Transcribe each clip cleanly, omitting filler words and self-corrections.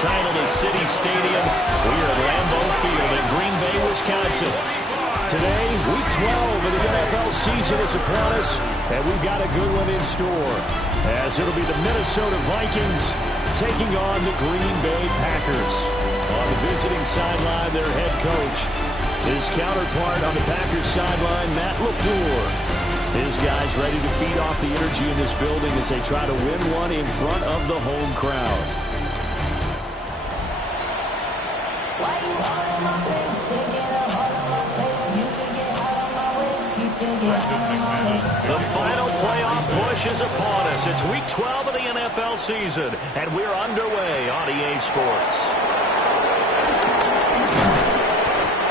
title to City Stadium. We are at Lambeau Field in Green Bay, Wisconsin. Today, Week 12 of the NFL season is upon us, and we've got a good one in store, as it'll be the Minnesota Vikings taking on the Green Bay Packers. On the visiting sideline, their head coach, his counterpart on the Packers sideline, Matt LaFleur. His guys ready to feed off the energy in this building as they try to win one in front of the home crowd. Why you all in my face? Taking a all of my face. You should get out of my way. You should get out of my way. The final playoff push is upon us. It's Week 12 of the NFL season, and we're underway on EA Sports.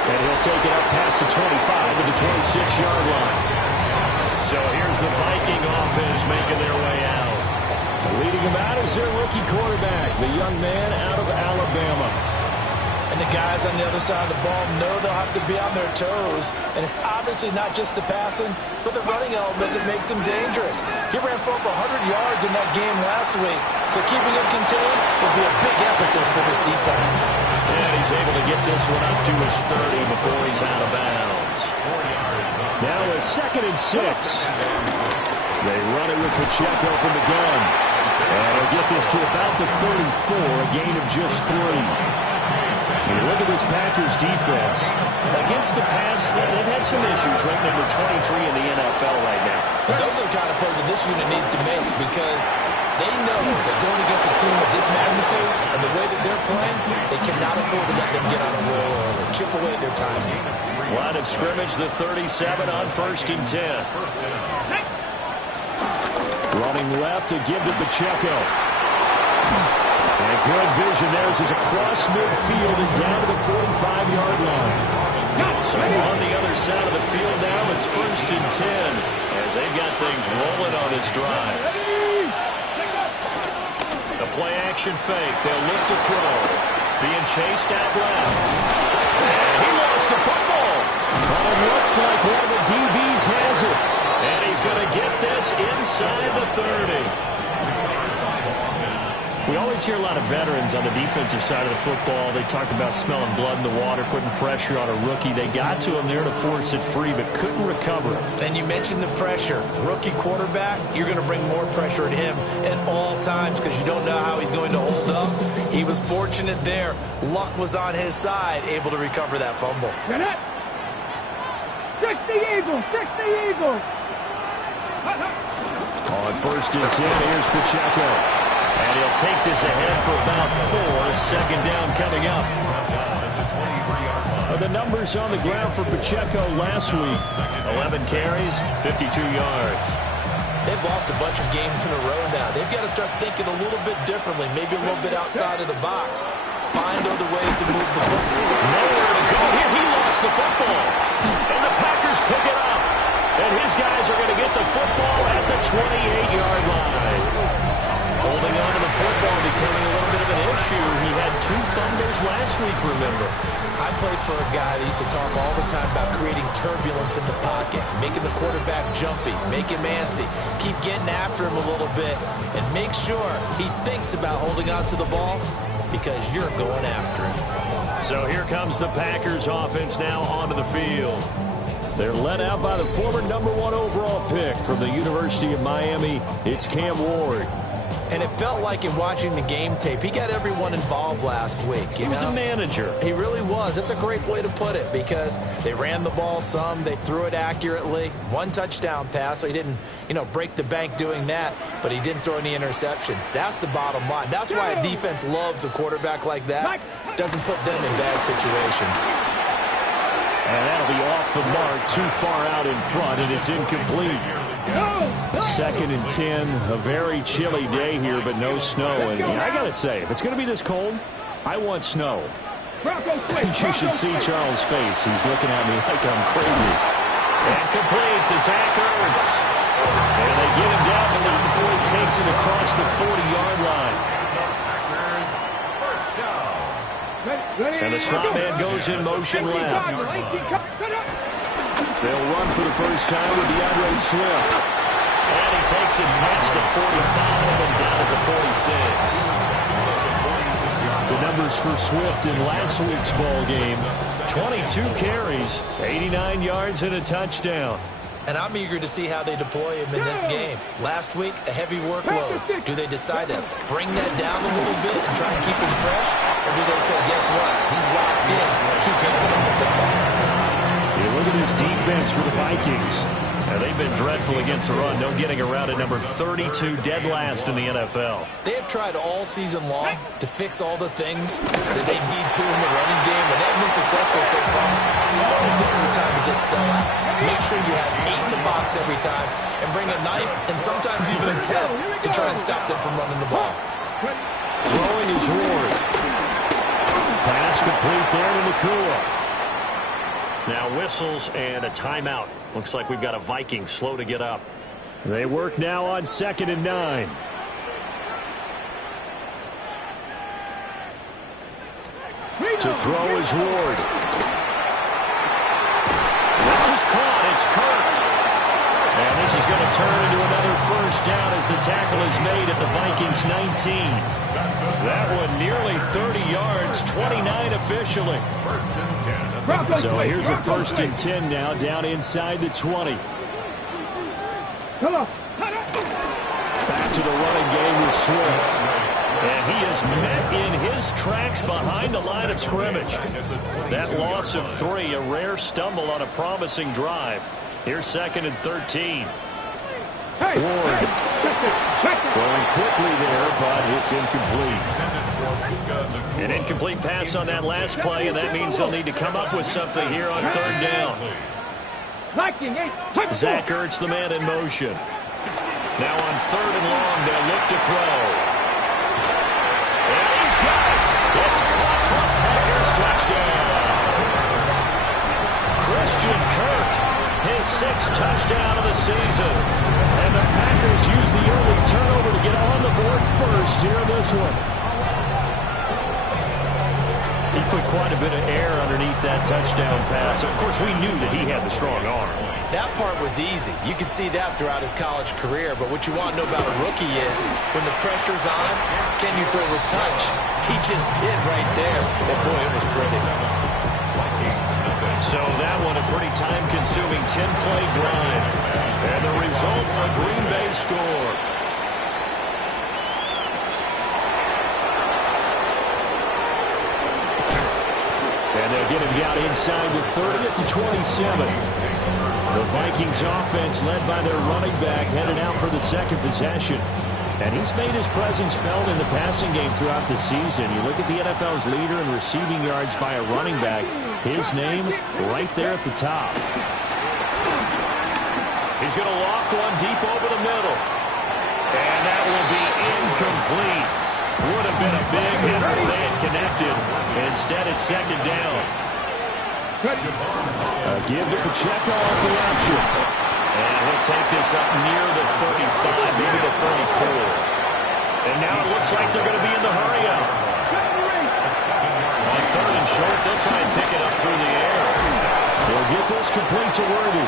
And he'll take it up past the 25 to the 26-yard line. So here's the Viking offense making their way out. Leading them out is their rookie quarterback, the young man out of Alabama. And the guys on the other side of the ball know they'll have to be on their toes. And it's obviously not just the passing, but the running element that makes him dangerous. He ran for over 100 yards in that game last week, so keeping him contained will be a big emphasis for this defense. And he's able to get this one up to his 30 before he's out of bounds. Now a 2nd and 6. They run it with Pacheco from the gun. And he'll get this to about the 34, a gain of just 3. And look at this Packers defense. Against the pass, they've had some issues, right? Number 23 in the NFL right now. But those are the kind of plays that this unit needs to make, because they know that going against a team of this magnitude and the way that they're playing, they cannot afford to let them get on a roll early. Chip away at their timing. Line of scrimmage, the 37 on 1st and 10. Running left to give to Pacheco. And good vision there as he's across midfield and down to the 45-yard line. So on the other side of the field now, it's 1st and 10 as they've got things rolling on this drive. The play-action fake. They'll look to throw. Being chased out left. And he lost the football. But it looks like one of the DBs has it. And he's going to get this inside the 30. We always hear a lot of veterans on the defensive side of the football. They talk about smelling blood in the water, putting pressure on a rookie. They got to him there to force it free, but couldn't recover. And you mentioned the pressure. Rookie quarterback, you're going to bring more pressure at him at all times because you don't know how he's going to hold up. He was fortunate there. Luck was on his side, able to recover that fumble. Get it! 60 Eagles! 60 Eagles! On 1st and 10, here's Pacheco. And he'll take this ahead for about 4. 2nd down coming up. The numbers on the ground for Pacheco last week. 11 carries, 52 yards. They've lost a bunch of games in a row now. They've got to start thinking a little bit differently, maybe a little bit outside of the box. Find other ways to move the football. Nowhere to go here. He lost the football. And the Packers pick it up. And his guys are going to get the football at the 28-yard line. Holding on to the football becoming a little bit of an issue. He had 2 fumbles last week, remember. I played for a guy that used to talk all the time about creating turbulence in the pocket, making the quarterback jumpy, make him antsy, keep getting after him a little bit, and make sure he thinks about holding on to the ball because you're going after him. So here comes the Packers offense now onto the field. They're led out by the former #1 overall pick from the University of Miami. It's Cam Ward. And it felt like in watching the game tape, he got everyone involved last week. He was a manager. He really was. That's a great way to put it because they ran the ball some. They threw it accurately. 1 touchdown pass, so he didn't, break the bank doing that, but he didn't throw any interceptions. That's the bottom line. That's why a defense loves a quarterback like that. Doesn't put them in bad situations. And that'll be off the mark, too far out in front, and it's incomplete. 2nd and 10, a very chilly day here, but no snow. And I got to say, if it's going to be this cold, I want snow. You should see Charles' face. He's looking at me like I'm crazy. And complete to Zach Ertz. And they get him down the lead before he takes it across the 40-yard line. And the slot man goes in motion left. They'll run for the first time with DeAndre Swift. And he takes it past the 45 and down at the 46. The numbers for Swift in last week's ball game. 22 carries, 89 yards, and a touchdown. And I'm eager to see how they deploy him in this game. Last week, a heavy workload. Do they decide to bring that down a little bit and try and keep him fresh? Or do they say, guess what? He's locked in. Keep handling the football. Yeah, look at this defense for the Vikings. Now, they've been dreadful against the run. No getting around at number 32, dead last in the NFL. They have tried all season long to fix all the things that they need to in the running game, and they've been successful so far. I wonder if this is a time to just sell out. Make sure you have 8 in the box every time, and bring a 9th and sometimes even a 10th to try and stop them from running the ball. Throwing is Ward. Pass complete there to Nakua. Now whistles and a timeout. Looks like we've got a Viking slow to get up. They work now on 2nd and 9. To throw is Ward. This is caught. It's Kirk. And this is going to turn into another first down as the tackle is made at the Vikings 19. That one nearly 30 yards, 29 officially. So here's a 1st and 10 now, down inside the 20. Back to the running game with Swift. And he is met in his tracks behind the line of scrimmage. That loss of 3, a rare stumble on a promising drive. Here's 2nd and 13. Ward throwing quickly there, but it's incomplete. An incomplete pass on that last play, and that means they'll need to come up with something here on 3rd down. Zach Ertz, the man in motion. Now on 3rd and long, they'll look to throw. And he's got it. It's caught for Packers touchdown. Christian Kirk, his 6th touchdown of the season. And the Packers use the early turnover to get on the board first here in this one. He put quite a bit of air underneath that touchdown pass. Of course, we knew that he had the strong arm. That part was easy. You could see that throughout his college career. But what you want to know about a rookie is when the pressure's on, can you throw with touch? He just did right there. And boy, it was pretty. So that one a pretty time-consuming 10-play drive. And the result, a Green Bay score. And they'll get him down inside the 30 to 27. The Vikings offense led by their running back headed out for the 2nd possession. And he's made his presence felt in the passing game throughout the season. You look at the NFL's leader in receiving yards by a running back. His name right there at the top. He's going to loft one deep over the middle. And that will be incomplete. Would have been a big hit if they had connected. Instead, it's 2nd down. A give to Pacheco off the option. And he'll take this up near the 35, maybe the 34. And now it looks like they're going to be in the hurry up. On 3rd and short, they'll try and pick it up through the air. They'll get this complete to Worthy.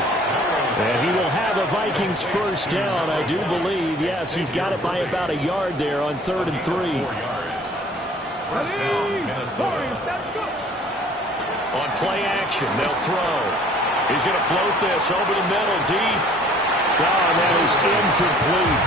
And he will have a Vikings first down, I do believe. Yes, he's got it by about a yard there on 3rd and 3. On play action, they'll throw. He's going to float this over the middle, deep. Oh, that is incomplete.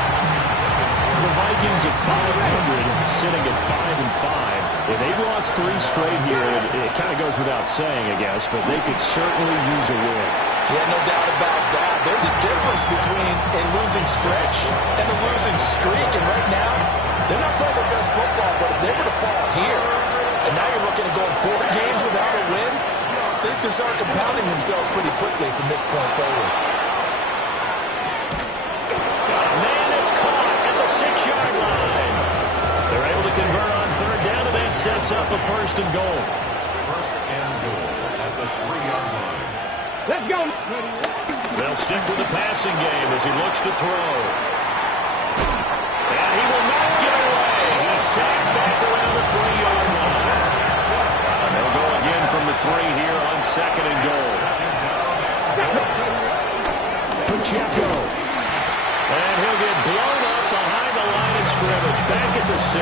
The Vikings at 500, sitting at 5-5. If they've lost 3 straight here, it kind of goes without saying, I guess, but they could certainly use a win. Yeah, no doubt about that. There's a difference between a losing stretch and a losing streak, and right now, they're not playing their best football, but if they were to fall here, and now you're looking at going 4 games without a win, things can start compounding themselves pretty quickly from this point forward. Man, it's caught at the 6-yard line. They're able to convert on 3rd down, and that sets up a 1st and goal. 1st and goal at the 3-yard line. Let's go. They'll stick with the passing game as he looks to throw. And he will not get away. He's sacked back around the 3-yard line. They'll go again from the 3 here on 2nd and goal. Pacheco. And he'll get blown up behind the line of scrimmage. Back at the 6.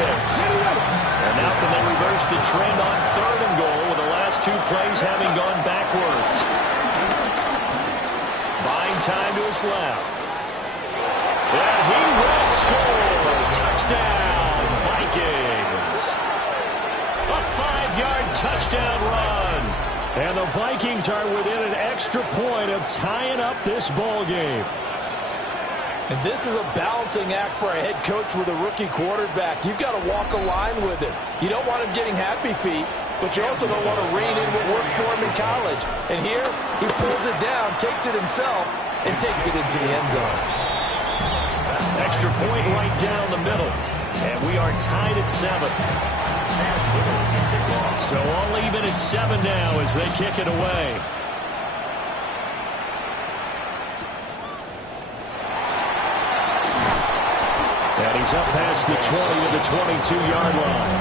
And now can they reverse the trend? left. And he will score. Touchdown, Vikings. A 5-yard touchdown run. And the Vikings are within an extra point of tying up this ball game. And this is a balancing act for a head coach with a rookie quarterback. You've got to walk a line with him. You don't want him getting happy feet, but you also don't want to rein in what worked for him in college. And here, he pulls it down, takes it himself, and takes it into the end zone. Extra point right down the middle. And we are tied at 7. So all even at 7 now as they kick it away. And he's up past the 20 to the 22-yard line.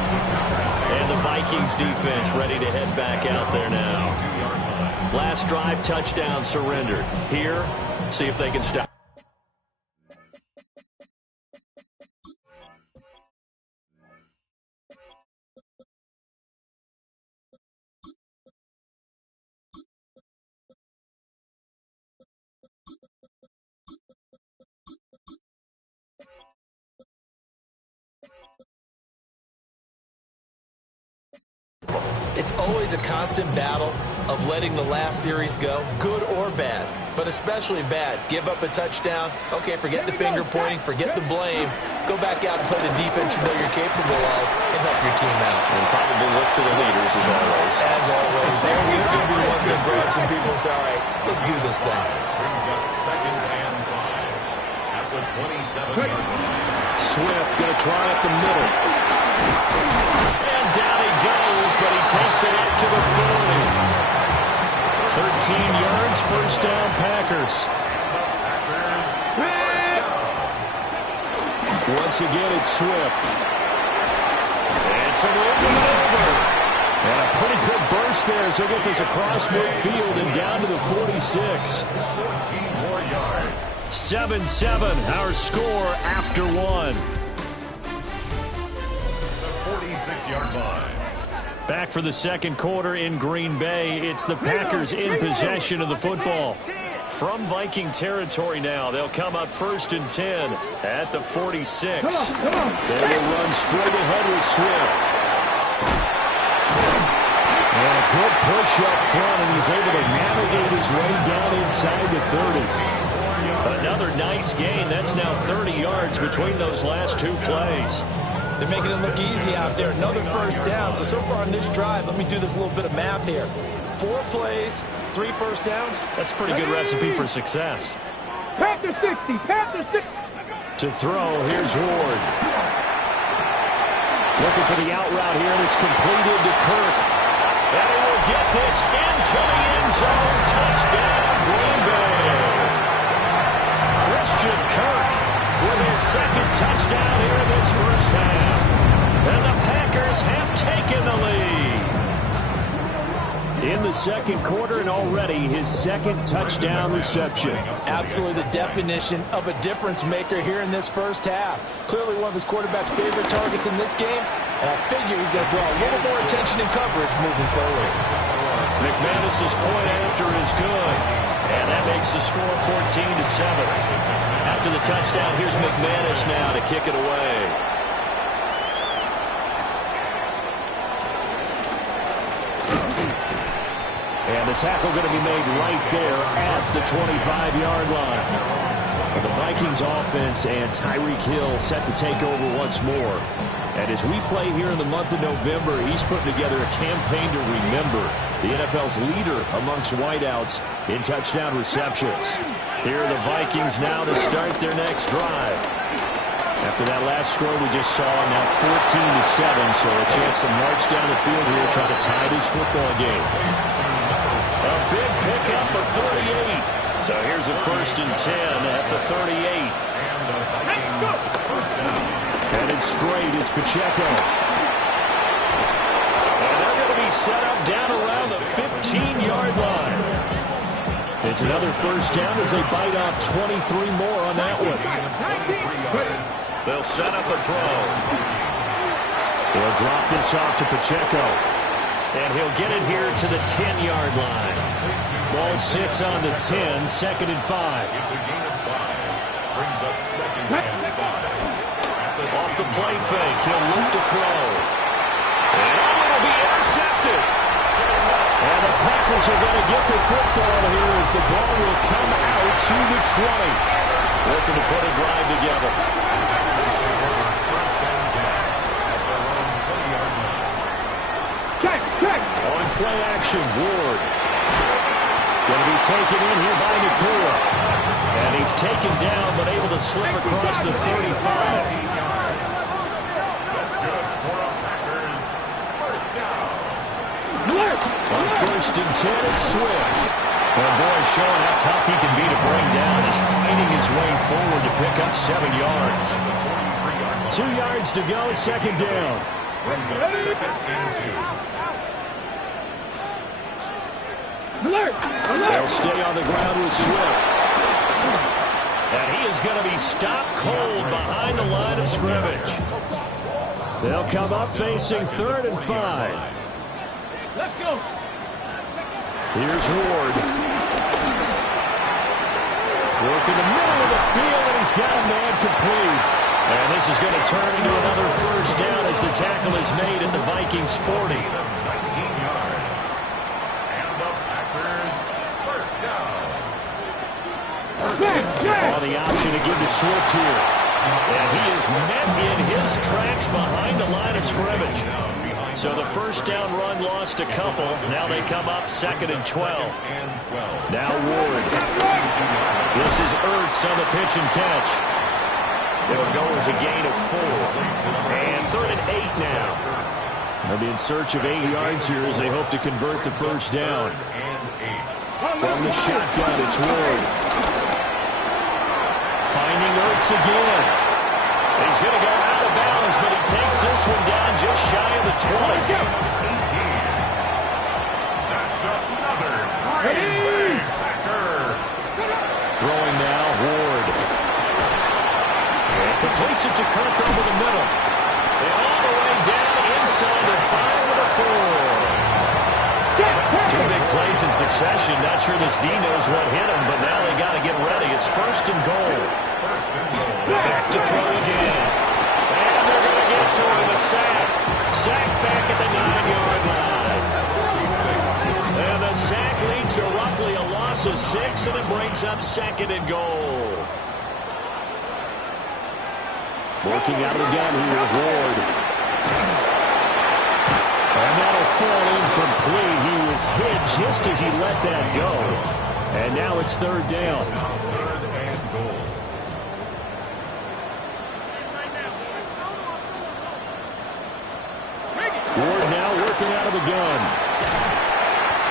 And the Vikings defense ready to head back out there now. Last drive, touchdown surrendered. Here, see if they can stop. It's always a constant battle of letting the last series go, good or bad, but especially bad. Give up a touchdown. Okay, forget the finger pointing, forget the blame. Go back out and play the defense you know you're capable of and help your team out. And probably look to the leaders as always. As always. They're going to be the ones that grab some people and say, all right, let's do this thing. Brings up 2nd and 5 at the 27-yard line. Swift going to try up the middle. And down he goes, but he takes it up to the 40. 13 yards, first down, Packers. Once again, it's Swift. And some room to maneuver. And a pretty good burst there as he'll get this across midfield and down to the 46. 14 more yards. 7-7, our score after 1. The 46-yard line. Back for the second quarter in Green Bay. It's the Packers in possession of the football. From Viking territory now, they'll come up 1st and 10 at the 46. They will run straight ahead with Swift. And a good push up front, and he's able to navigate his way down inside the 30. Another nice gain. That's now 30 yards between those last two plays. They're making it look easy out there. Another first down. So far on this drive, let me do this little bit of math here. 4 plays, 3 first downs. That's a pretty good recipe for success. Panther 60, Panther 60. To throw, here's Ward. Looking for the out route here, and it's completed to Kirk. And he will get this into the end zone. Touchdown, Green Bay. Christian Kirk with his second touchdown here in this first half. And the Packers have taken the lead. In the second quarter, and already his second touchdown reception. Absolutely the definition of a difference maker here in this first half. Clearly one of his quarterback's favorite targets in this game, and I figure he's going to draw a little more attention and coverage moving forward. McManus's point after is good, and that makes the score 14-7. After the touchdown, here's McManus now to kick it away. And the tackle going to be made right there at the 25-yard line. And the Vikings offense and Tyreek Hill set to take over once more. And as we play here in the month of November, he's putting together a campaign to remember the NFL's leader amongst wideouts in touchdown receptions. Here are the Vikings now to start their next drive. After that last score we just saw, now 14-7, so a chance to march down the field here, try to tie this football game. A big pickup of 38. So here's a 1st and 10 at the 38. And the Vikings first down. Headed straight, it's Pacheco. And they're going to be set up down around the 15-yard line. It's another first down as they bite off 23 more on that one. They'll set up a throw. They'll drop this off to Pacheco. And he'll get it here to the 10-yard line. Ball sits on the 10, 2nd and 5. It's a gain of brings up 2nd and 5. Off the play fake, he'll look to throw. And it'll be intercepted. And the Packers are going to get the football here as the ball will come out to the 20. Looking to put a drive together. First and 10 at their own 20-yard line. On play action, Ward. Going to be taken in here by Nakua. And he's taken down but able to slip across the 35. That's good for a Packers first down. On 1st and 10, it's Swift. And boy, showing how tough he can be to bring down. Just fighting his way forward to pick up 7 yards. 2 yards to go, 2nd down. Brings up 2nd and 2. They'll stay on the ground with Swift. And he is going to be stopped cold behind the line of scrimmage. They'll come up facing 3rd and 5. Let's go. Here's Ward. Working the middle of the field, and he's got a man complete. And this is going to turn into another first down as the tackle is made at the Vikings 40. 19 yards. And the Packers first down. On the option to give to Swift here. And he is met in his tracks behind the line of scrimmage. So the first down run lost a couple. Now they come up 2nd and 12. Now Ward. This is Ertz on the pitch and catch. It'll go as a gain of 4. And 3rd and 8 now. They'll be in search of 8 yards here as they hope to convert the first down. From the shotgun, it's Ward. Finding Ertz again. He's going to go out of bounds, but he takes this one down just shy of the 20. 18. That's another great Packer. Throwing now, Ward. And completes it to Kirk over the middle. And all the way down inside the 5 of the 4. 2 big plays in succession. Not sure this D knows what hit him, but now they got to get ready. It's 1st and goal. Back to throw again. And they're going to get to him. A sack. Sack back at the 9-yard line. And the sack leads to roughly a loss of 6, and it brings up 2nd and goal. Working out of the gun here, Ward. And that'll fall incomplete. He was hit just as he let that go. And now it's 3rd down. 3rd and goal. Ward now working out of the gun.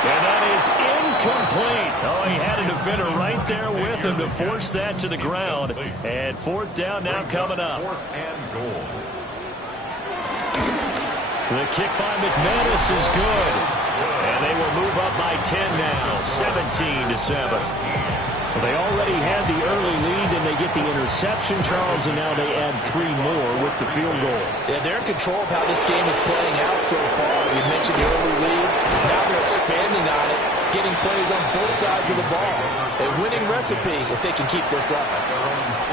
And that is incomplete. Oh, he had a defender right there with him to force that to the ground. And 4th down now coming up. 4th and goal. The kick by McManus is good. And they will move up by 10 now, 17-7. They already had the early lead, and they get the interception, Charles, and now they add 3 more with the field goal. Yeah, they're in control of how this game is playing out so far. You mentioned the early lead. Now they're expanding on it, getting plays on both sides of the ball. A winning recipe if they can keep this up.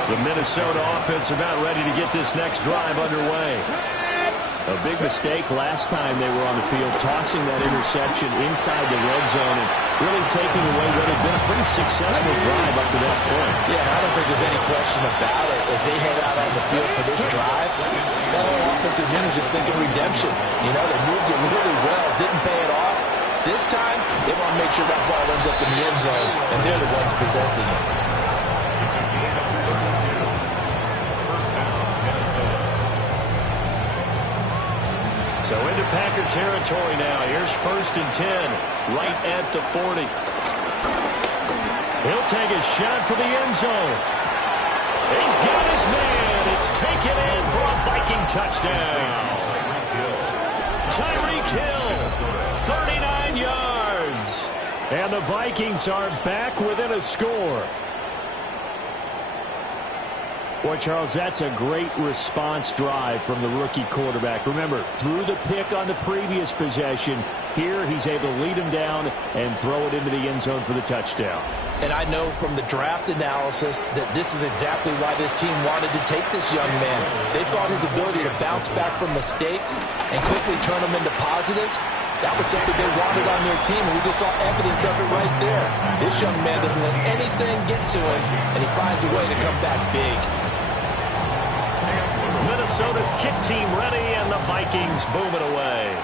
The Minnesota offense about ready to get this next drive underway. A big mistake last time they were on the field, tossing that interception inside the red zone and really taking away what had been a pretty successful drive up to that point. Yeah, I don't think there's any question about it. As they head out on the field for this drive, that whole offensive unit is just thinking redemption. You know, they moved it really well, didn't pay it off. This time, they want to make sure that ball ends up in the end zone, and they're the ones possessing it. It's a gain of 32. First down, Minnesota. So into Packer territory now. Here's 1st and 10, right at the 40. He'll take a shot for the end zone. He's got his man. It's taken in for a Viking touchdown. Tyreek Hill, 39 yards. And the Vikings are back within a score. Boy, Charles, that's a great response drive from the rookie quarterback. Remember, threw the pick on the previous possession. Here, he's able to lead him down and throw it into the end zone for the touchdown. And I know from the draft analysis that this is exactly why this team wanted to take this young man. They thought his ability to bounce back from mistakes and quickly turn them into positives, that was something they wanted on their team, and we just saw evidence of it right there. This young man doesn't let anything get to him, and he finds a way to come back big. Minnesota's kick team ready, and the Vikings boom it away.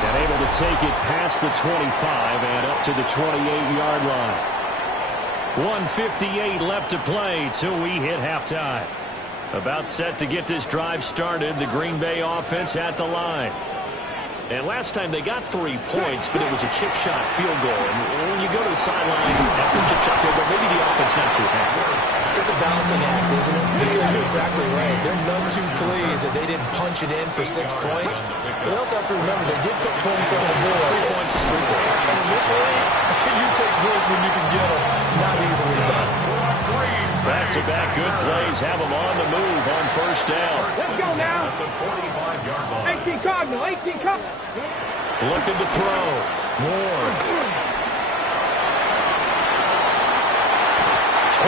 And able to take it past the 25 and up to the 28-yard line. 1:58 left to play till we hit halftime. About set to get this drive started, the Green Bay offense at the line. And last time they got 3 points, but it was a chip shot field goal. And when you go to the sideline after a chip shot field goal, maybe the offense not too happy. It's a balancing act, isn't it? Because you're exactly right. They're none too pleased that they didn't punch it in for 6 points. But they also have to remember they did put points on the board. 3 points is 3 points. And in this league, you take points when you can get them. Not easily done. Back-to-back good plays have them on the move on first down. Let's go now. 18 Cardinal, 18 Cardinal. Looking to throw. Moore. 23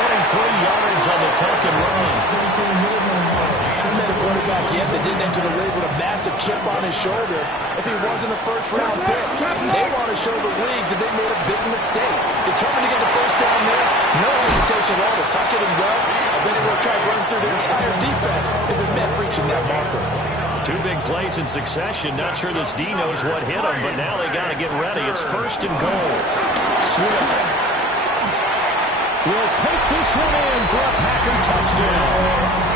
yards on the tuck and run. The quarterback yet that didn't enter the league with a massive chip on his shoulder. If he wasn't a first-round pick, they want to show the league that they made a big mistake. Determined to get the first down there, no hesitation at all to tuck it and go. I bet he will try to run through their entire defense if it meant reaching that marker. 2 big plays in succession. Not sure this D knows what hit him, but now they got to get ready. It's first and goal. Swift will take this one in for a Packer touchdown.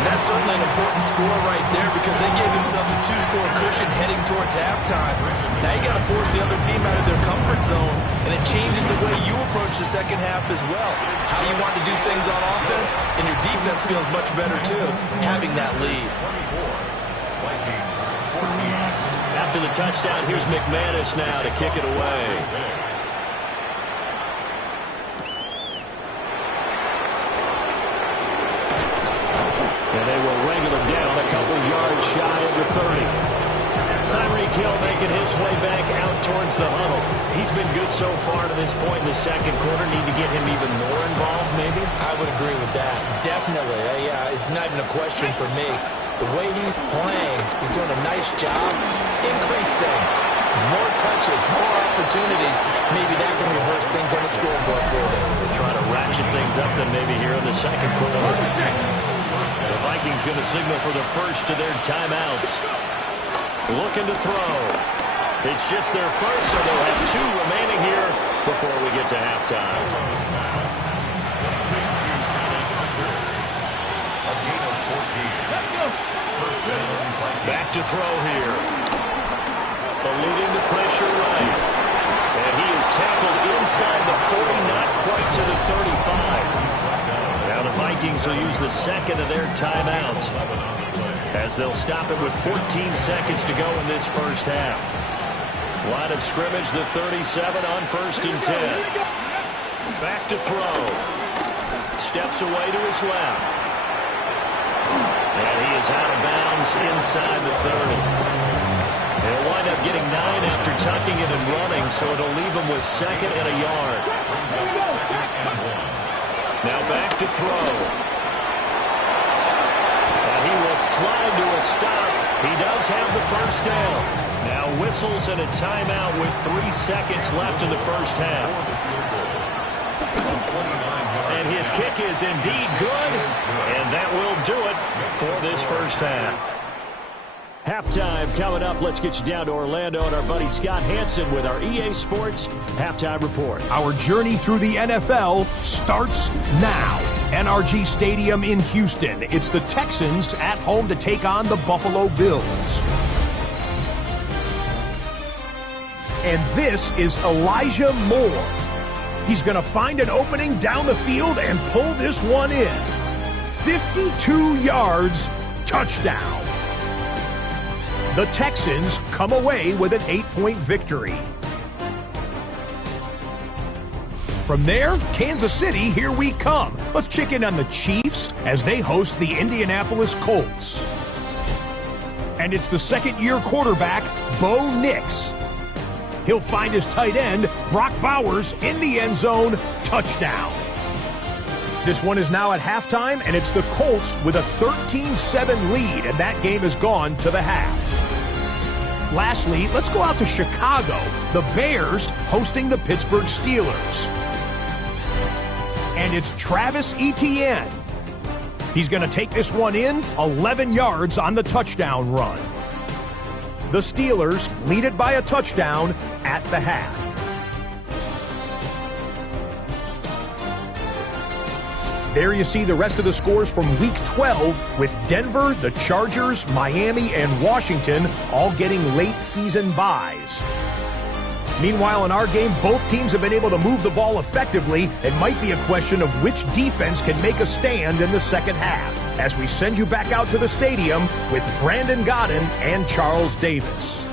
And that's certainly an important score right there because they gave themselves a 2-score cushion heading towards halftime. Now you got to force the other team out of their comfort zone, and it changes the way you approach the second half as well. How you want to do things on offense, and your defense feels much better too, having that lead. After the touchdown, here's McManus now to kick it away. And they will wrangle him down a couple yards shy of the 30. Tyreek Hill making his way back out towards the huddle. He's been good so far to this point in the second quarter. Need to get him even more involved, maybe? I would agree with that. Definitely. Yeah, it's not even a question for me. The way he's playing, he's doing a nice job. Increase things. More touches, more opportunities. Maybe that can reverse things on the scoreboard for them. We're trying to ratchet things up then maybe here in the second quarter. The Vikings going to signal for the first of their timeouts. Looking to throw. It's just their first, so they'll have 2 remaining here before we get to halftime. Back to throw here. Eluding the pressure right. And he is tackled inside the 40, not quite to the 35. Now the Vikings will use the second of their timeouts as they'll stop it with 14 seconds to go in this first half. Line of scrimmage, the 37 on first and 10. Back to throw. Steps away to his left. And he is out of bounds inside the 30. He'll wind up getting 9 after tucking it and running, so it'll leave him with second and a yard. Now back to throw. And he will slide to a stop. He does have the first down. Now whistles and a timeout with 3 seconds left in the first half. And his kick is indeed good, and that will do it for this first half. Halftime coming up. Let's get you down to Orlando and our buddy Scott Hansen with our EA Sports Halftime Report. Our journey through the NFL starts now. NRG Stadium in Houston. It's the Texans at home to take on the Buffalo Bills. And this is Elijah Moore. He's going to find an opening down the field and pull this one in. 52 yards, touchdown. The Texans come away with an 8-point victory. From there, Kansas City, here we come. Let's check in on the Chiefs as they host the Indianapolis Colts. And it's the second-year quarterback, Bo Nix. He'll find his tight end, Brock Bowers, in the end zone. Touchdown. This one is now at halftime, and it's the Colts with a 13-7 lead, and that game has gone to the half. Lastly, let's go out to Chicago. The Bears hosting the Pittsburgh Steelers. And it's Travis Etienne. He's going to take this one in, 11 yards on the touchdown run. The Steelers lead it by a touchdown at the half. There you see the rest of the scores from Week 12 with Denver, the Chargers, Miami, and Washington all getting late season byes. Meanwhile, in our game, both teams have been able to move the ball effectively. It might be a question of which defense can make a stand in the second half, as we send you back out to the stadium with Brandon Godden and Charles Davis.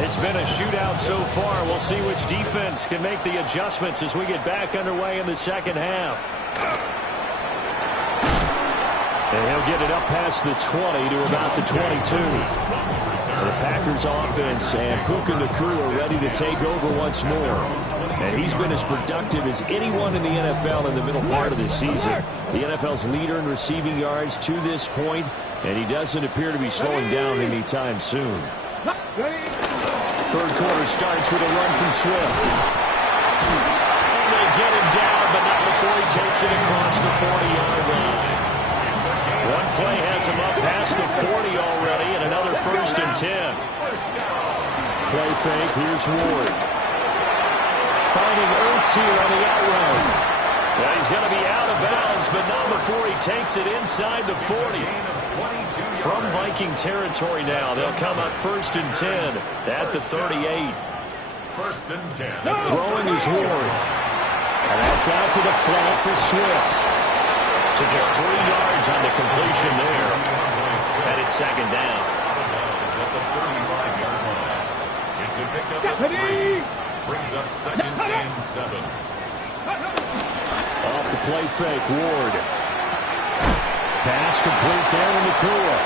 It's been a shootout so far. We'll see which defense can make the adjustments as we get back underway in the second half. And he'll get it up past the 20 to about the 22. The Packers offense and Puka Nacua ready to take over once more. And he's been as productive as anyone in the NFL in the middle part of the season. The NFL's leader in receiving yards to this point, and he doesn't appear to be slowing down anytime soon. Third quarter starts with a run from Swift. And they get him down, but not before he takes it across the 40-yard line. One play has him up past the 40 already, and another 1st and 10. Play fake, here's Ward. Finding Ertz here on the out route. Well, he's going to be out of bounds, but not before he takes it inside the 40. From Viking territory now, they'll come up 1st and 10 at the 38. 1st and 10. Throwing is Ward. And that's out to the flat for Swift. So just 3 yards on the completion there. And it's 2nd down. At the 35-yard line. It's a pickup of 3. Brings up 2nd and 7. Off the play fake, Ward. Pass complete there to Nacua.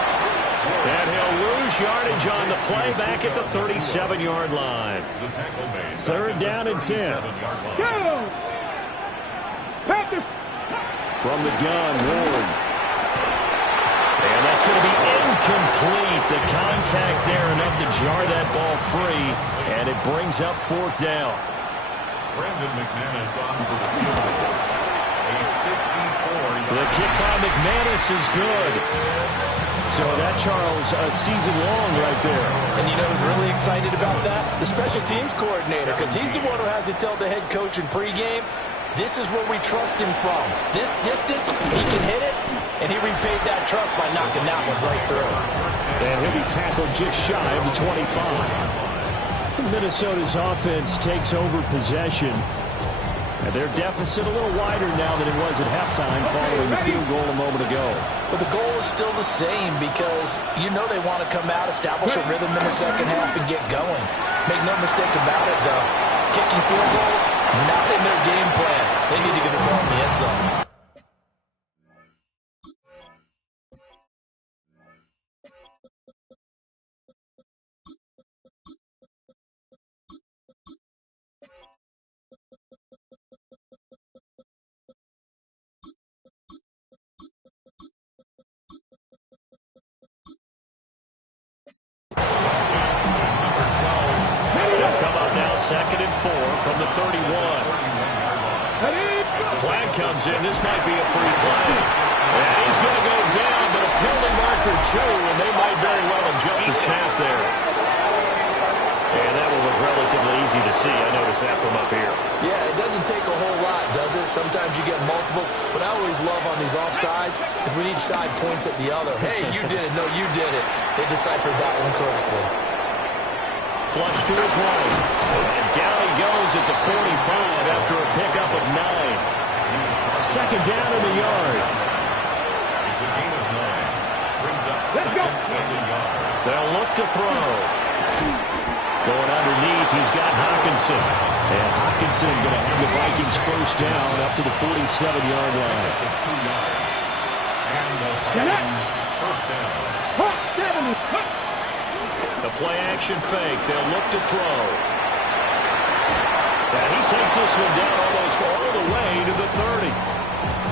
And he'll lose yardage on the play back at the 37-yard line. 3rd down and 10. From the gun, Ward. And that's going to be incomplete. The contact there enough to jar that ball free. And it brings up 4th down. Brandon McManus on for the field goal. A 54-yard. The kick by McManus is good. So that, Charles, a season long right there. And you know who's really excited about that? The special teams coordinator, because he's the one who has to tell the head coach in pregame, this is where we trust him from. This distance, he can hit it, and he repaid that trust by knocking that one right through. And he'll be tackled just shy of the 25. Minnesota's offense takes over possession. And their deficit a little wider now than it was at halftime following the field goal a moment ago. But the goal is still the same because you know they want to come out, establish a rhythm in the second half, and get going. Make no mistake about it, though. Kicking field goals, not in their game plan. They need to get the ball in the end zone. Second and 4 from the 31. Flag comes in. This might be a free play. And he's going to go down, but a penalty marker too, and they might very well have jumped the snap there. And that one was relatively easy to see. I noticed that from up here. Yeah, it doesn't take a whole lot, does it? Sometimes you get multiples. What I always love on these offsides is when each side points at the other. Hey, you did it. No, you did it. They deciphered that one correctly. Flush to his right. And down he goes at the 45 after a pickup of 9. 2nd down in the yard. It's a gain of 9. Brings up Let's go. They'll look to throw. Going underneath, he's got Hawkinson. And Hawkinson going to have the Vikings first down up to the 47-yard line. 2 yards. And the Vikings first down. The play action fake. They'll look to throw. And he takes this one down almost all the way to the 30.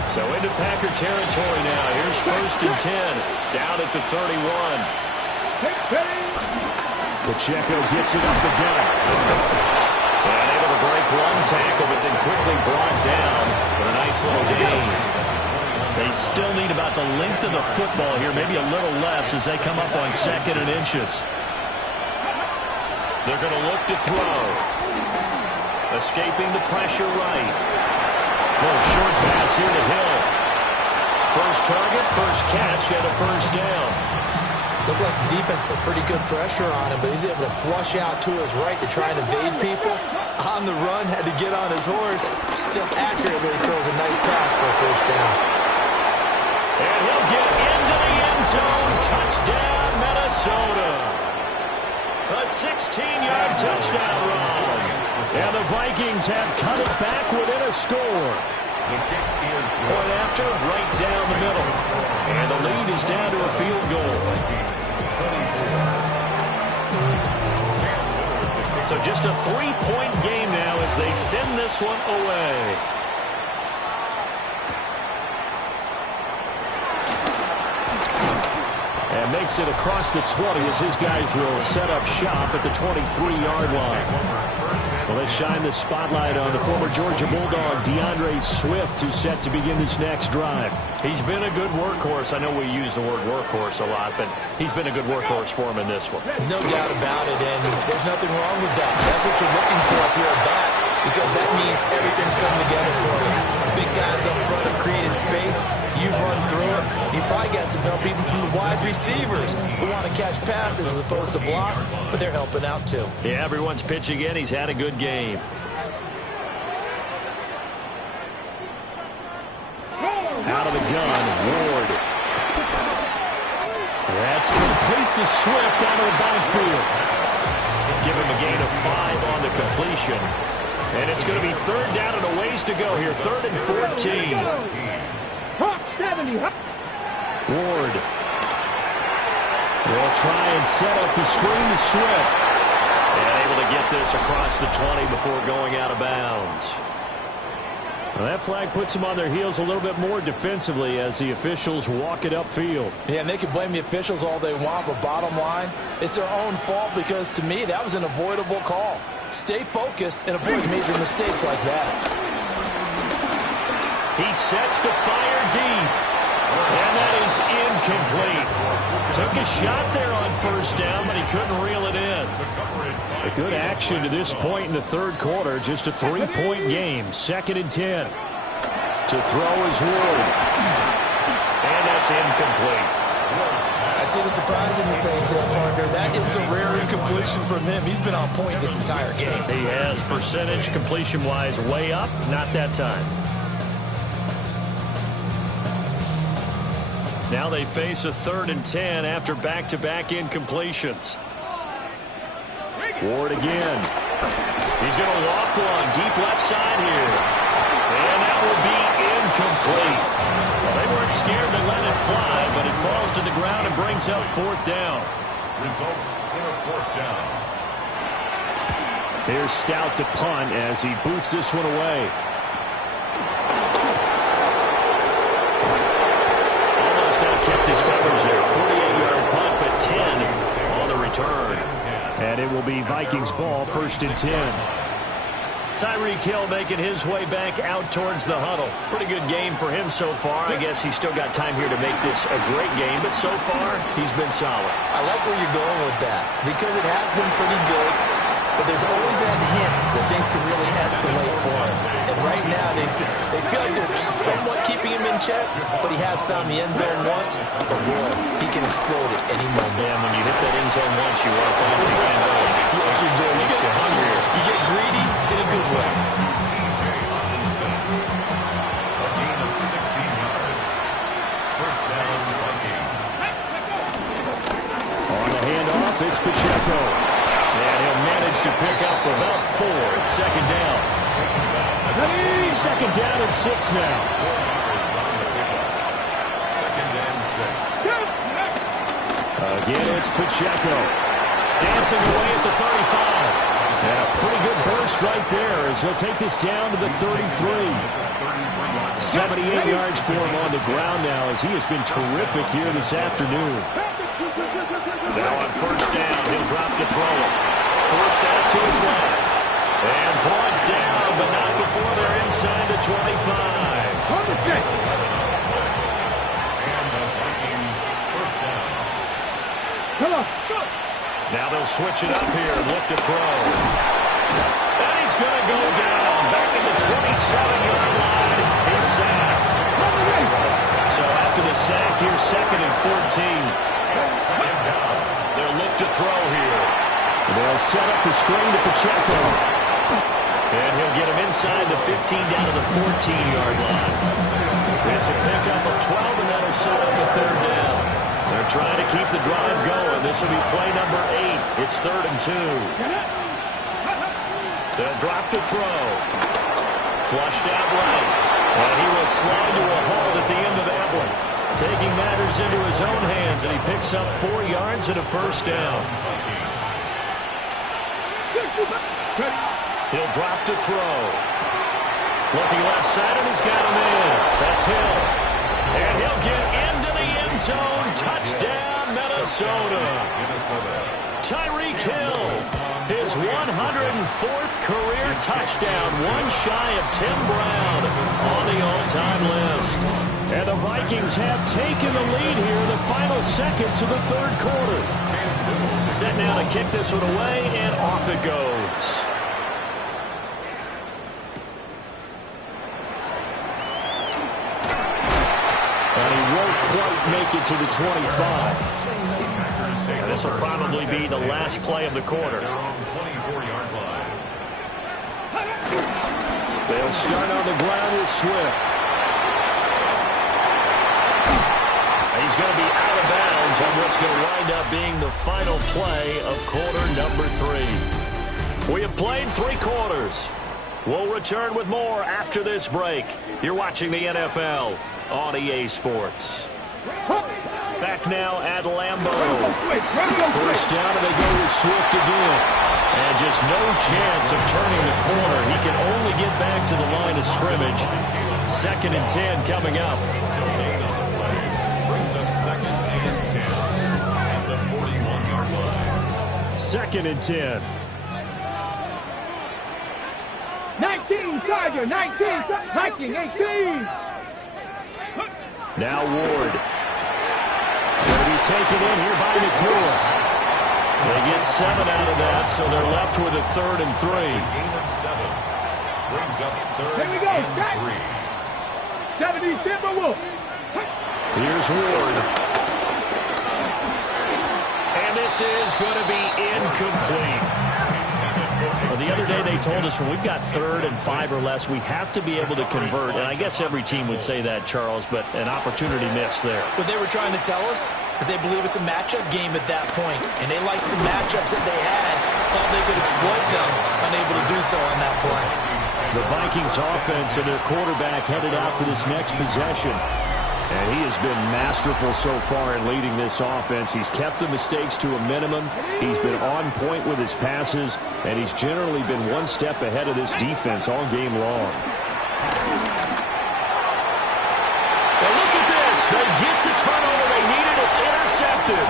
So into Packer territory now. Here's first and 10. Down at the 31. Pacheco gets it up the gut. And able to break one tackle, but then quickly brought down with a nice little gain. They still need about the length of the football here, maybe a little less as they come up on 2nd and inches. They're going to look to throw. Escaping the pressure right. Little short pass here to Hill. First target, first catch, and a first down. Looked like the defense put pretty good pressure on him, but he's able to flush out to his right to try and evade people. On the run, had to get on his horse. Still accurately throws a nice pass for a first down. And he'll get into the end zone. Touchdown, Minnesota. A 16-yard touchdown run. And the Vikings have cut it back within a score. The kick is Point after, right down the middle. And the lead is down to a field goal. So just a 3-point game now as they send this one away. And makes it across the 20 as his guys will set up shop at the 23-yard line. Well, let's shine the spotlight on the former Georgia Bulldog, DeAndre Swift, who's set to begin this next drive. He's been a good workhorse. I know we use the word workhorse a lot, but he's been a good workhorse for him in this one. No doubt about it, and there's nothing wrong with that. That's what you're looking for up here at bat, because that means everything's coming together for you. Big guys up front have created space. You've run through it. You've probably got some help even from the wide receivers who want to catch passes as opposed to block, but they're helping out too. Yeah, everyone's pitching in. He's had a good game. Out of the gun, Ward. That's complete to Swift out of the backfield. Give him a gain of 5 on the completion. And it's going to be 3rd down and a ways to go here. 3rd and 14. Ward will try and set up the screen to Swift. And able to get this across the 20 before going out of bounds. Well, that flag puts them on their heels a little bit more defensively as the officials walk it upfield. Yeah, and they can blame the officials all they want, but bottom line, it's their own fault because, to me, that was an avoidable call. Stay focused and avoid major mistakes like that. He sets to fire deep. And that is incomplete. Took a shot there on first down, but he couldn't reel it in. A good action to this point in the 3rd quarter. Just a 3-point game. 2nd and 10. To throw is Ward. And that's incomplete. I see the surprise in your face there, partner. That is a rare incompletion from him. He's been on point this entire game. He has percentage completion-wise way up. Not that time. Now they face a 3rd and 10 after back-to-back incompletions. Ward again. He's going to loft one deep left side here. And that will be incomplete. Well, they weren't scared to let it fly, but it falls to the ground and brings up 4th down. results in a 4th down. Here's Stout to punt as he boots this one away. Kept his covers there. 48-yard punt, but 10 on the return. And it will be Vikings ball, 1st and 10. Tyreek Hill making his way back out towards the huddle. Pretty good game for him so far. I guess he's still got time here to make this a great game, but so far he's been solid. I like where you're going with that because it has been pretty good, but there's always that hint that things can really escalate for him. And right now they feel like they're somewhat keeping him in check, but he has found the end zone once. But boy, he can explode at any moment. And when you hit that end zone once, you are finding the end zone. Yes, you do. You get hungrier. You get greedy in a good way. A gain of 16 yards. 1st down, Vikings. It's Pacheco. And he'll manage to pick up about 4. It's second down. Second down and 6 now. Second and 6. Again, it's Pacheco. Dancing away at the 35. Yeah, pretty good burst right there as he'll take this down to the 33. 78 yards for him on the ground now as he has been terrific here this afternoon. Now on first down, he'll drop to throw it. Forced out to his left. And brought down, but not before they're inside the 25. And the Vikings first down. Come on, go. Now they'll switch it up here and look to throw. And he's going to go down. Back in the 27-yard line. He's sacked. So after the sack, here's second and 14. Second down. They'll look to throw here. They'll set up the screen to Pacheco. And he'll get him inside the 15 down to the 14-yard line. It's a pickup of 12, and that'll set up a third down. They're trying to keep the drive going. This will be play number 8. It's 3rd and 2. They'll drop to throw. Flushed out right. And he will slide to a halt at the end of that one. Taking matters into his own hands, and he picks up 4 yards and a first down. He'll drop to throw. Looking left side, and he's got him in. That's Hill. And he'll get into the end zone. Touchdown, Minnesota. Tyreek Hill, his 104th career touchdown, one shy of Tim Brown on the all-time list. And the Vikings have taken the lead here in the final seconds of the third quarter. Set now to kick this one away, and off it goes. And he won't quite make it to the 25. And this will probably be the last play of the quarter. They'll start on the ground with Swift. He's going to be out of bounds on what's going to wind up being the final play of quarter number 3. We have played 3 quarters. We'll return with more after this break. You're watching the NFL on EA Sports. Back now at Lambeau. First down, and they go with Swift again. And just no chance of turning the corner. He can only get back to the line of scrimmage. 2nd and 10 coming up. Brings up 2nd and 10 at the 41-yard line. 2nd and 10. 19, Tiger, 19, Viking, 18. Now Ward. Going to be taken in here by Nakua. They get 7 out of that, so they're left with a 3rd and 3. Gain of 7. Brings up 3rd Here we go, and 3. 70 Timberwolves. Here's Ward. And this is going to be incomplete. Well, the other day they told us when we've got 3rd and 5 or less, we have to be able to convert. And I guess every team would say that, Charles, but an opportunity missed there. What they were trying to tell us is they believe it's a matchup game at that point. And they liked some matchups that they had, thought they could exploit them, unable to do so on that play. The Vikings offense and their quarterback headed out for this next possession. And he has been masterful so far in leading this offense. He's kept the mistakes to a minimum. He's been on point with his passes, and he's generally been one step ahead of this defense all game long. And look at this. They get the turnover they needed. It's intercepted.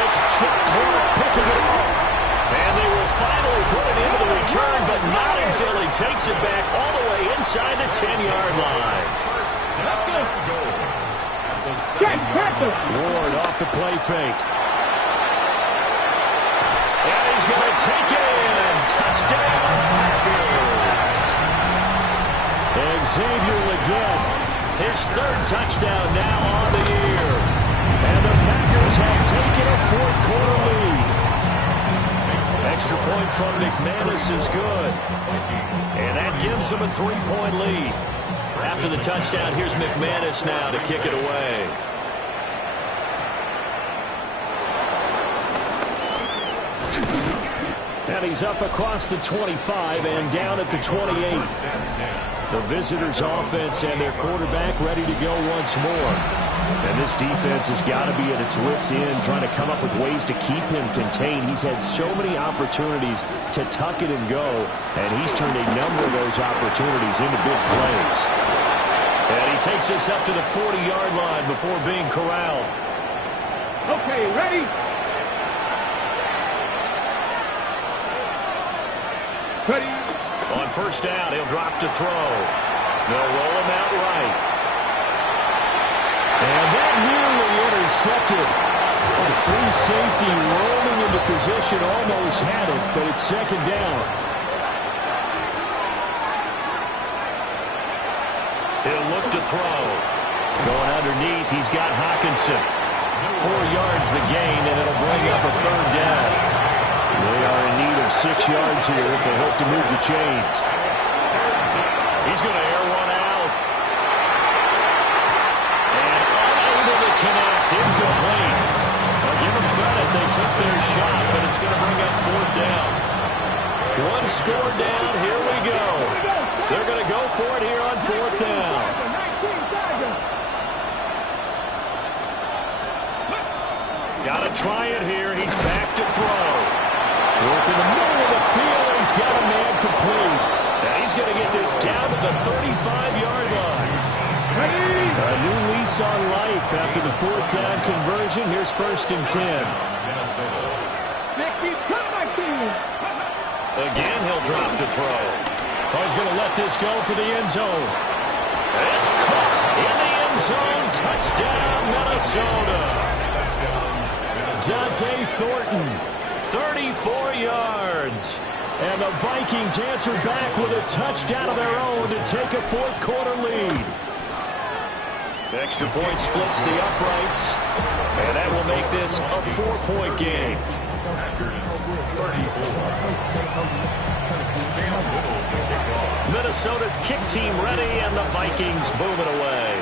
It's Chuck Clark picking it up. And they will finally put it into the return, but not until he takes it back all the way inside the 10-yard line. Ward off the play fake. And he's going to take it in. Touchdown, Packers. Xavier Legette, his 3rd touchdown now on the year. And the Packers have taken a 4th quarter lead. Extra point from McManus is good. And that gives them a 3-point lead. After the touchdown, here's McManus now to kick it away. And he's up across the 25 and down at the 28. The visitors' offense and their quarterback ready to go once more. And this defense has got to be at its wits' end, trying to come up with ways to keep him contained. He's had so many opportunities to tuck it and go, and he's turned a number of those opportunities into big plays. And he takes us up to the 40-yard line before being corralled. Okay, ready? Ready. On first down, he'll drop to throw. They'll roll him out right. And that nearly intercepted. The free safety rolling into position, almost had it, but it's second down. He'll look to throw. Going underneath, he's got Hawkinson. 4 yards the gain, and it'll bring up a third down. They are in need of 6 yards here if they hope to move the chains. He's going to air one out. And unable to connect. Incomplete. Well, give them credit. They took their shot, but it's going to bring up fourth down. One score down. Here we go. They're going to go for it here on fourth down. Got to try it here. He's back to throw. Work in the middle of the field. He's got a man complete. Now he's going to get this down to the 35-yard line. A new lease on life after the fourth down conversion. Here's first and 10. Again, he'll drop to throw. Oh, he's going to let this go for the end zone. It's caught in the end zone. Touchdown, Minnesota. Dante Thornton, 34 yards. And the Vikings answer back with a touchdown of their own to take a fourth quarter lead. The extra point splits the uprights, and that will make this a 4-point game. Minnesota's kick team ready, and the Vikings booming away.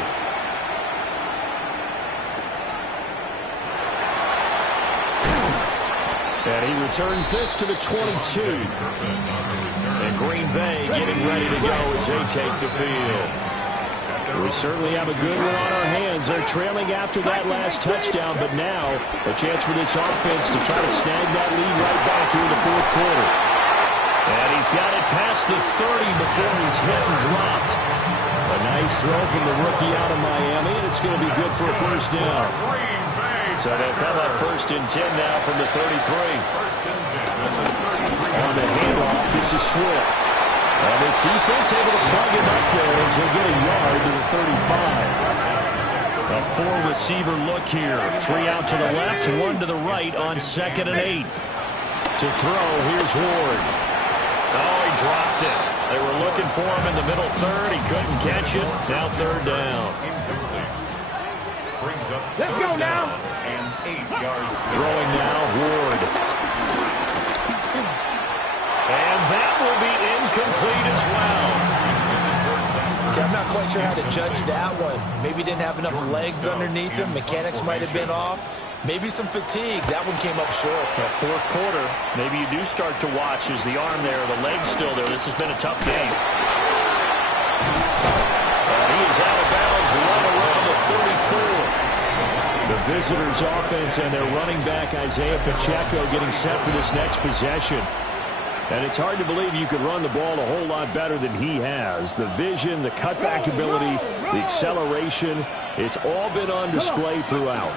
And he returns this to the 22. And Green Bay getting ready to go as they take the field. We certainly have a good one on our hands. They're trailing after that last touchdown, but now a chance for this offense to try to snag that lead right back here in the fourth quarter. And he's got it past the 30 before he's hit and dropped. A nice throw from the rookie out of Miami, and it's going to be good for a first down. So they'll come up first and 10 now from the 33. On the handoff, this is Swift. And this defense able to plug him up there as he'll get a yard to the 35. A 4-receiver look here. 3 out to the left, 1 to the right on 2nd and 8. To throw, here's Ward. Oh, he dropped it. They were looking for him in the middle third. He couldn't catch it. Now third down. Let's go now. And 8 yards. Throwing now, Ward. And that will be incomplete as well. I'm not quite sure how to judge that one. Maybe didn't have enough legs underneath him. Mechanics might have been off. Maybe some fatigue. That one came up short. That fourth quarter, maybe you do start to watch as the arm there, the leg's still there. This has been a tough game. And he is out of bounds right around the 34. The visitors' offense and their running back, Isaiah Pacheco, getting set for this next possession. And it's hard to believe you could run the ball a whole lot better than he has. The vision, the cutback ability, the acceleration, it's all been on display throughout.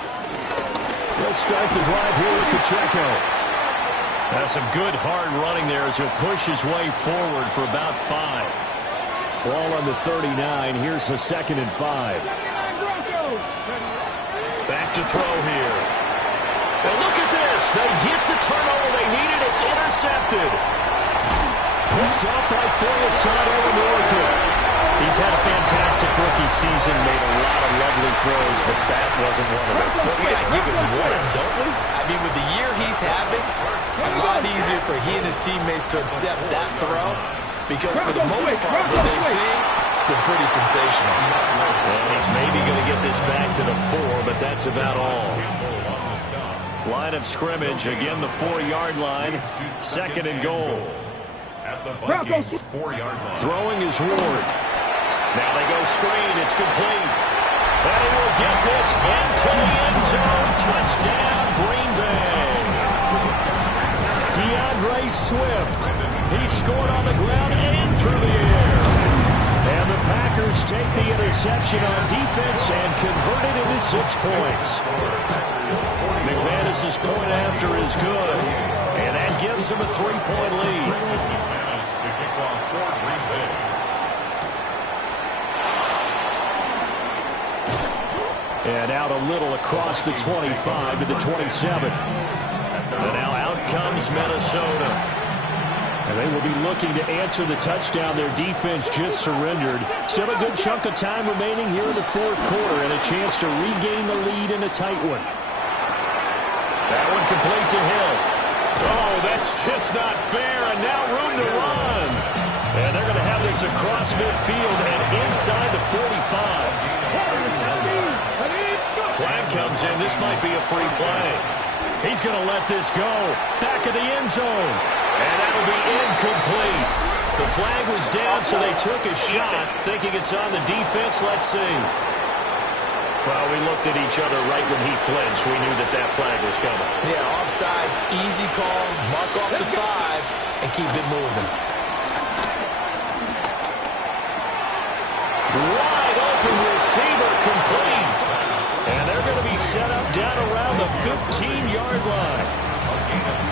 Let's start the drive here with Pacheco. That's some good hard running there as he'll push his way forward for about 5. Ball on the 39. Here's the 2nd and 5. Back to throw here. And look at this. They get the turnover they needed. It's intercepted. Picked up by Foyesade Oluwaku. He's had a fantastic rookie season, made a lot of lovely throws, but that wasn't one of them. Well, we got to give him one, don't we? I mean, with the year he's having, a lot easier for he and his teammates to accept that throw, because for the most part, what they've seen, it's been pretty sensational. And he's maybe going to get this back to the 4, but that's about all. Line of scrimmage, again the 4-yard line. 2nd and goal. At the Vikings 4-yard line. Throwing is Ward. Now they go screen. It's complete. And he will get this into the end zone. Touchdown, Green Bay. DeAndre Swift. He scored on the ground and through the air. And the Packers take the interception on defense and convert it into 6 points. McManus's point after is good. And that gives him a 3-point lead. To kick off for Green Bay. And out a little across the 25 to the 27. And now out comes Minnesota. And they will be looking to answer the touchdown their defense just surrendered. Still a good chunk of time remaining here in the 4th quarter and a chance to regain the lead in a tight one. That one complete to Hill. Oh, that's just not fair, and now room to run. And they're going to have this across midfield and inside the 45. Flag comes in. This might be a free flag. He's going to let this go. Back of the end zone. And that'll be incomplete. The flag was down, so they took a shot, thinking it's on the defense. Let's see. Well, we looked at each other right when he flinched. We knew that that flag was coming. Yeah, offsides, easy call, mark off the 5, and keep it moving. Wide open receiver complete. And they're going to be set up down around the 15-yard line.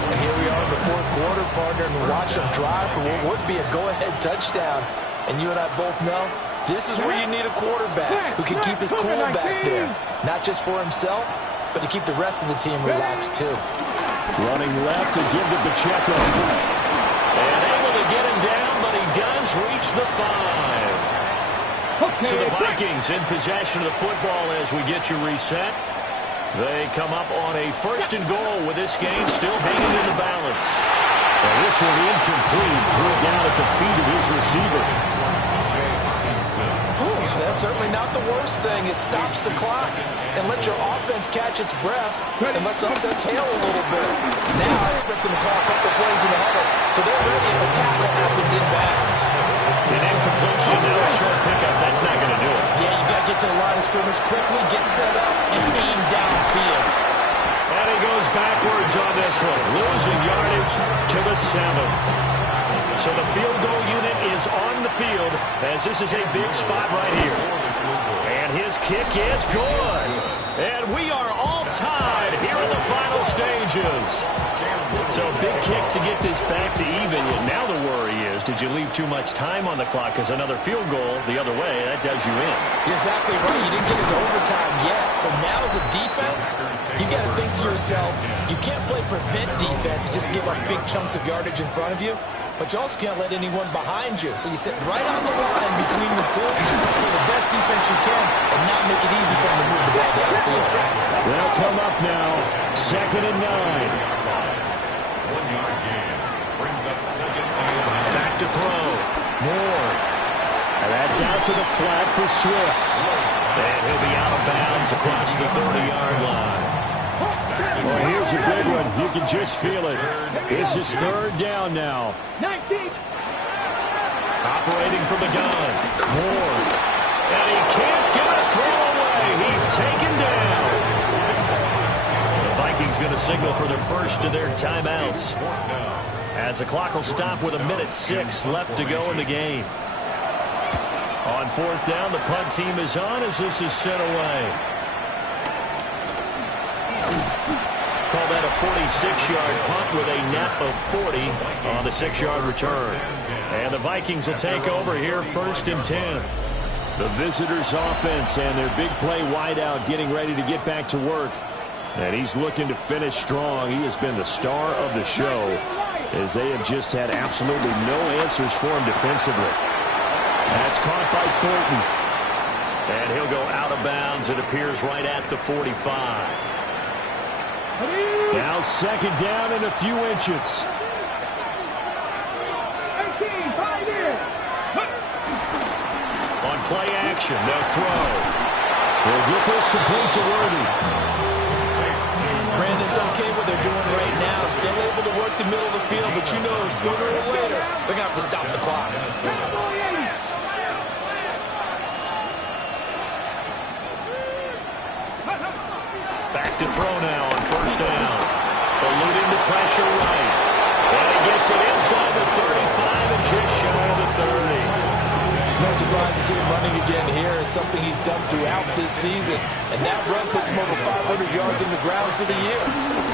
And here we are in the 4th quarter, partner, and watch them drive for what would be a go-ahead touchdown. And you and I both know this is where you need a quarterback who can keep his cool back there. Not just for himself, but to keep the rest of the team relaxed, too. Running left to give to Pacheco. And able to get him down, but he does reach the 5. So the Vikings in possession of the football as we get you reset. They come up on a 1st and goal with this game still hanging in the balance. And this one incomplete, threw it down at the feet of his receiver. That's certainly not the worst thing. It stops the clock and lets your offense catch its breath and lets us exhale a little bit. Now I expect them to call a couple plays in the huddle, so they're ready if a tackle happens in bounds. An incompletion, now a short pickup. That's not going to do it. Yeah, you got to get to the line of scrimmage quickly, get set up, and aim downfield. And he goes backwards on this one, losing yardage to the 7. So the field goal unit is on the field as this is a big spot right here. And his kick is good. And we are all tied here in the final stages. So a big kick to get this back to even. And now the worry is, did you leave too much time on the clock? Because another field goal the other way, that does you in. You're exactly right. You didn't get into overtime yet. So now as a defense, you got to think to yourself, you can't play prevent defense and just give up big chunks of yardage in front of you. But you also can't let anyone behind you. So you sit right on the line between the two, play the best defense you can, and not make it easy for them to move the ball down the field. They'll come up now, 2nd and 9. 1-yard gain. Brings up 2nd and 9. Back to throw. Moore. And that's out to the flat for Swift. And he'll be out of bounds across the 30-yard line. Well, here's a big one. You can just feel it. This is 3rd down now. 19. Operating from the gun. Moore. And he can't get a throw away. He's taken down. The Vikings going to signal for their first of their timeouts. As the clock will stop with 1:06 left to go in the game. On 4th down, the punt team is on as this is sent away. Call that a 46-yard punt with a net of 40 on the 6-yard return. And the Vikings will take over here 1st and 10. The visitors' offense and their big play wideout getting ready to get back to work. And he's looking to finish strong. He has been the star of the show as they have just had absolutely no answers for him defensively. That's caught by Thornton. And he'll go out of bounds, it appears, right at the 45. Now 2nd down and a few inches. 18, 5 here. On play action, they'll throw. They'll get this complete to Worthy. Brandon's okay still able to work the middle of the field, but you know sooner or later they're going to have to stop the clock. Back to throw now on first down. Eluding the pressure right. And he gets it inside the 35 and just shy of the 30. No surprise to see him running again here. It's something he's done throughout this season. And that run puts him over 500 yards in the ground for the year.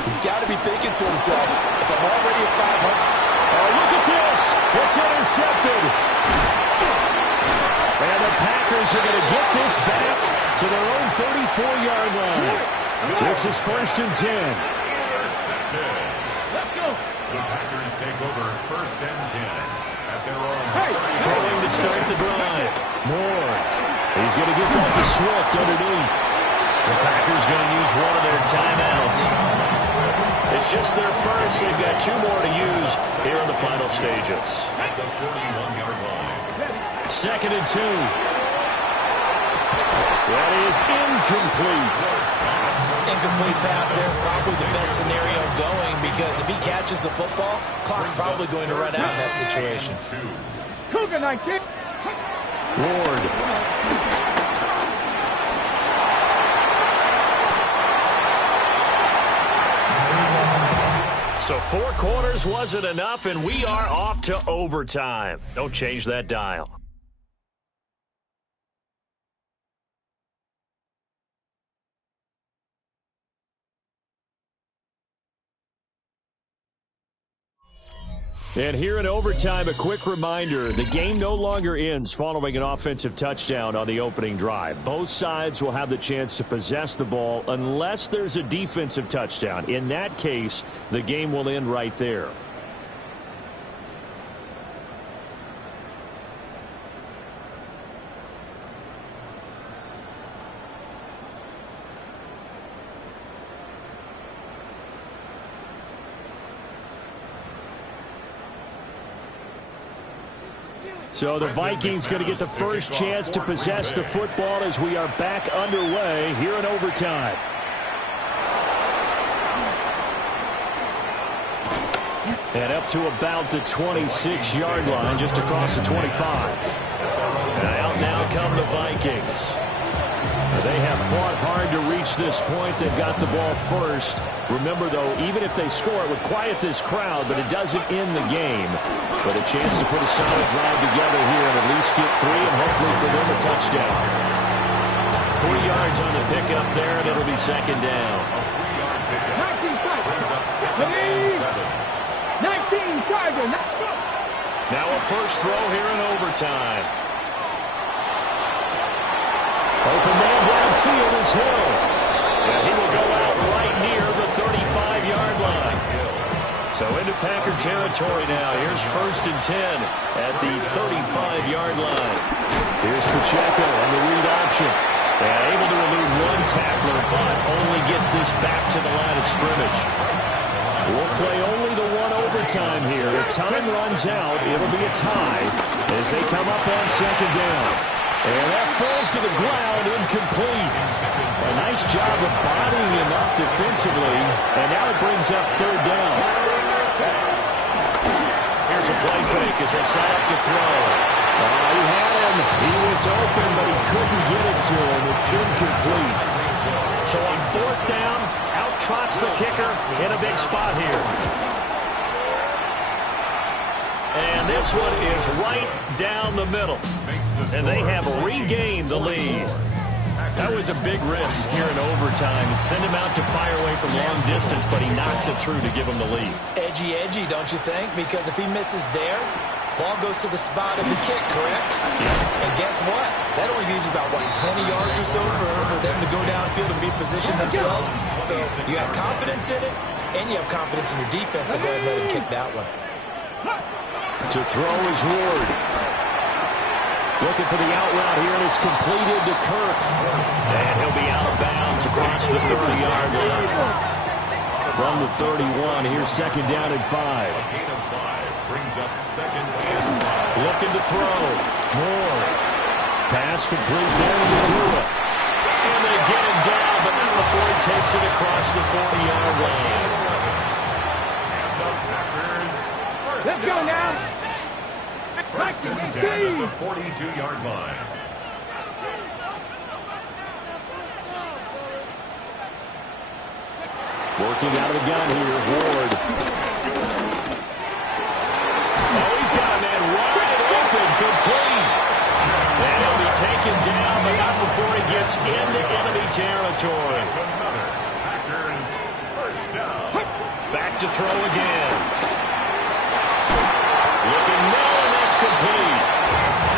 He's got to be thinking to himself, if I'm already at 500. Oh, look at this. It's intercepted. And the Packers are going to get this back to their own 34-yard line. This is 1st and 10. Intercepted. Let's go. The Packers take over 1st and 10 at their own. Throwing to start the drive. Moore. He's going to get that to Swift underneath. The Packers going to use one of their timeouts. It's just their first. They've got 2 more to use here in the final stages. At the 41-yard line. 2nd and 2. That is incomplete. Incomplete pass there is probably the best scenario going, because if he catches the football, clock's probably going to run out in that situation. Cougar 19. Ward. So 4 quarters wasn't enough, and we are off to overtime. Don't change that dial. And here in overtime, a quick reminder, the game no longer ends following an offensive touchdown on the opening drive. Both sides will have the chance to possess the ball unless there's a defensive touchdown. In that case, the game will end right there. So the Vikings going to get the first chance to possess the football as we are back underway here in overtime. And up to about the 26-yard line, just across the 25. And out now come the Vikings. They have fought hard to reach this point. They've got the ball first. Remember, though, even if they score, it would quiet this crowd, but it doesn't end the game. But a chance to put a solid drive together here and at least get 3 and hopefully for them a touchdown. 3 yards on the pickup there, and it'll be 2nd down. 19 Charger. Now a first throw here in overtime. Open man downfield is Hill. And he will go out right near the 35-yard line. So into Packer territory now. Here's 1st and 10 at the 35-yard line. Here's Pacheco on the read option. And able to elude 1 tackler, but only gets this back to the line of scrimmage. We'll play only the 1 overtime here. If time runs out, it'll be a tie as they come up on 2nd down. And that falls to the ground, incomplete. A nice job of bodying him up defensively, and now it brings up 3rd down. Here's a play fake as they set up to throw. He had him. He was open, but he couldn't get it to him. It's incomplete. So on 4th down, out trots the kicker in a big spot here. And this one is right down the middle. And they have regained the lead. That was a big risk here in overtime. Send him out to fire away from long distance, but he knocks it through to give him the lead. Edgy, don't you think? Because if he misses there, ball goes to the spot of the kick, correct? Yeah. And guess what? That only leaves about, 20 yards or so for them to go downfield and reposition themselves. So you have confidence in it, and you have confidence in your defense, so go ahead and let him kick that one. To throw is Ward. Looking for the out route here, and it's completed to Kirk. And he'll be out of bounds across the 30-yard line. From the 31, here's 2nd down and 5. A gain of 5 brings up 2nd and 5. Looking to throw. Moore. Pass complete there to Tua. And they get him down, but not before he takes it across the 40-yard line. Let's go now. First and 10 at the 42-yard line. Working out of the gun here, Ward. Oh, he's got a man wide open, complete. And he'll be taken down, but not before he gets into enemy territory. Another Packers first down. Back to throw again. Looking low, and that's complete.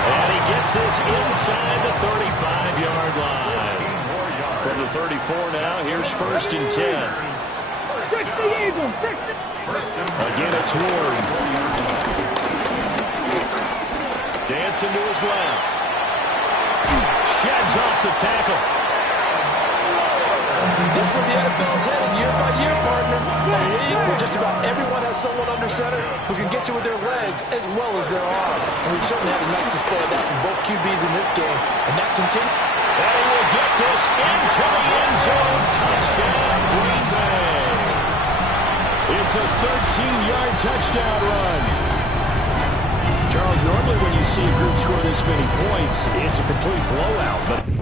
And he gets this inside the 35-yard line. From the 34 now, here's first and 10. Again, it's Ward. Dancing to his left. Sheds off the tackle. This is where the NFL is headed year by year, partner. A league where just about everyone has someone under center who can get you with their legs as well as their arm. And we've certainly had a nice display of that from both QBs in this game. And that continues. And he will get this into the end zone. Touchdown, Green Bay. It's a 13-yard touchdown run. Charles, normally when you see a group score this many points, it's a complete blowout. But